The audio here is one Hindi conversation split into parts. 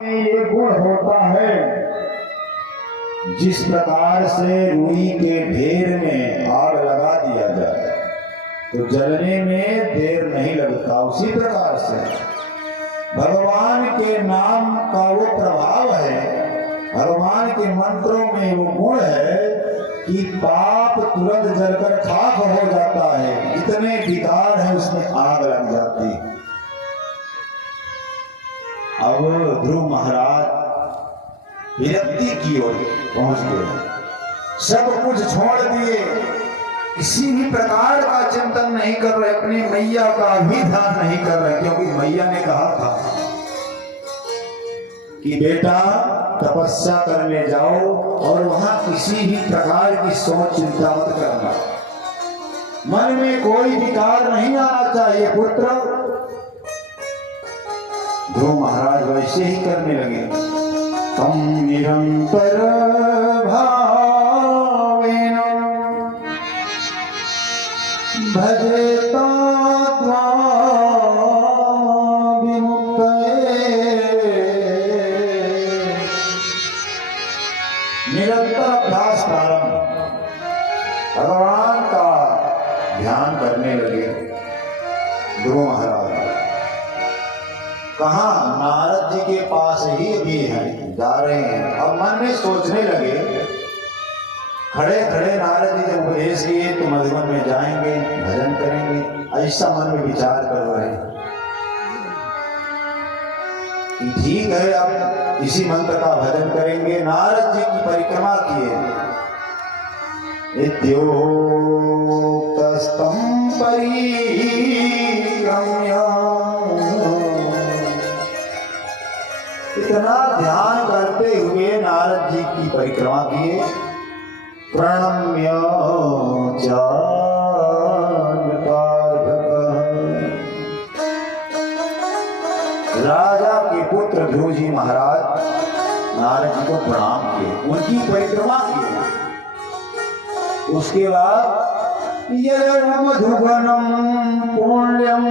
ये गुण होता है। जिस प्रकार से रुई के ढेर में आग लगा दिया जाए तो जलने में देर नहीं लगता, उसी प्रकार से भगवान के नाम का वो प्रभाव है, भगवान के मंत्रों में वो गुण है कि पाप तुरंत जलकर खाक हो जाता है। इतने विकार है उसमें आग लग जाती है। अब ध्रुव महाराज विरक्ति की ओर पहुंच गए, सब कुछ छोड़ दिए, किसी भी प्रकार का चिंतन नहीं कर रहे, अपनी मैया का भी ध्यान नहीं कर रहे, क्योंकि मैया ने कहा था कि बेटा तपस्या करने जाओ और वहां किसी भी प्रकार की सोच चिंता मत करना, मन में कोई विकार नहीं आना चाहिए पुत्र। ध्रुव महाराज वैसे ही करने लगे। तम निरंतर भावेन भजता निरंतर अभ्यास प्रारंभ, भगवान का ध्यान करने लगे ध्रुव महाराज। कहा नारद जी के पास ही अभी हैं, जा रहे हैं। अब मन में सोचने लगे, खड़े खड़े नारद जी जब उपदेश किए तो मधुबन में जाएंगे, भजन करेंगे, ऐसा मन में विचार कर रहे हैं। ठीक है, अब इसी मंत्र का भजन करेंगे। नारद जी की परिक्रमा किए। इत्योक्तस्तं परिक्रम्य, इतना ध्यान करते हुए नारद जी की परिक्रमा किए। प्रणम्य राजा के पुत्र ध्रुव जी महाराज नारद जी को प्रणाम किए, उनकी परिक्रमा की। उसके बाद मधुबनम पुण्यम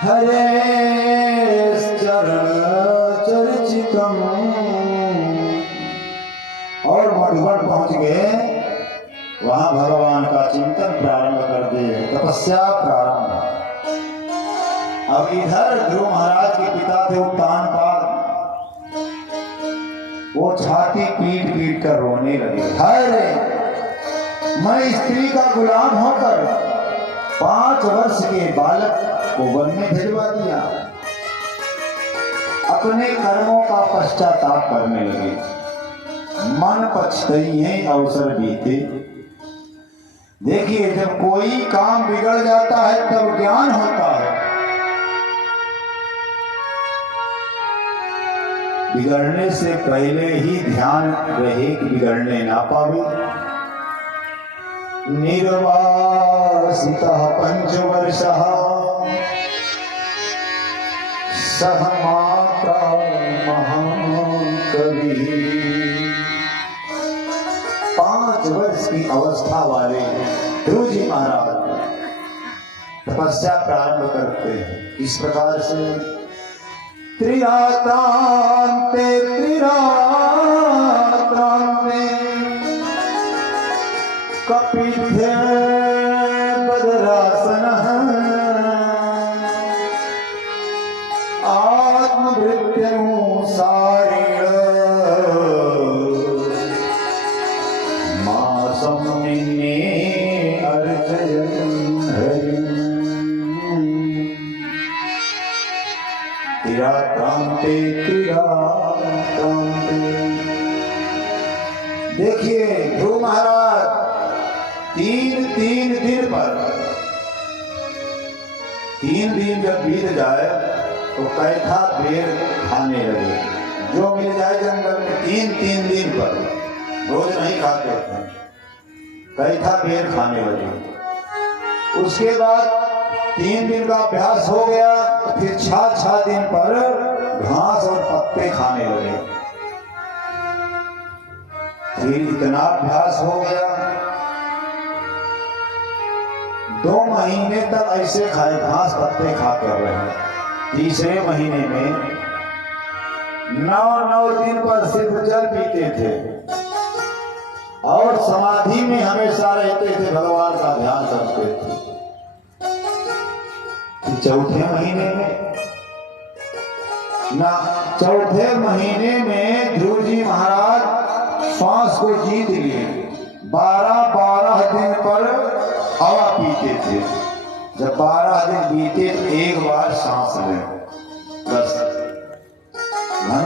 हरे चरण चर्चितम, और मधुबन पहुंच गए। वहां भगवान का चिंतन प्रारंभ कर दिए, तपस्या प्रारंभ। अब इधर ध्रुव महाराज के पिता थे उत्तानपाद, वो छाती पीट पीट कर रोने लगे। अरे मैं स्त्री का गुलाम होकर 5 वर्ष के बालक को वन में भिजवा दिया। अपने कर्मों का पश्चाताप करने लगे, मन पछताई अवसर बीते। देखिए, जब कोई काम बिगड़ जाता है तब ज्ञान होता है। बिगड़ने से पहले ही ध्यान रहे कि बिगड़ने ना पावे। निर्वासितः 5 वर्षः सह माता महाकवि। 5 वर्ष की अवस्था वाले ध्रुव जी महाराज तपस्या प्रारंभ करते हैं। इस प्रकार से त्रिरात्रांते कपिध्य बदरासनः आत्मवृत्त्यनुसारेण मासं निन्ने अर्चयन् हरिम्। तिराक्रांते देखिए ध्रुव महाराज 3 दिन पर, 3 दिन जब बीत जाए तो कैथा बेर खाने लगे। जो मिल जाए जंगल में 3 दिन पर, रोज नहीं खाते थे, कैथा बेर खाने लगे। उसके बाद 3 दिन का अभ्यास हो गया, फिर 6 दिन पर घास और पत्ते खाने लगे। फिर इतना अभ्यास हो गया, 2 महीने तक ऐसे खाए घास पत्ते खा कर रहे। तीसरे महीने में 9 दिन पर सिर्फ जल पीते थे और समाधि में हमेशा रहते थे, भगवान का ध्यान करते थे। चौथे महीने में ध्रुव जी महाराज श्वास को जीत लिए। 12 दिन पर हवा पीते थे। जब 12 दिन बीते तो एक बार सांस लें, बस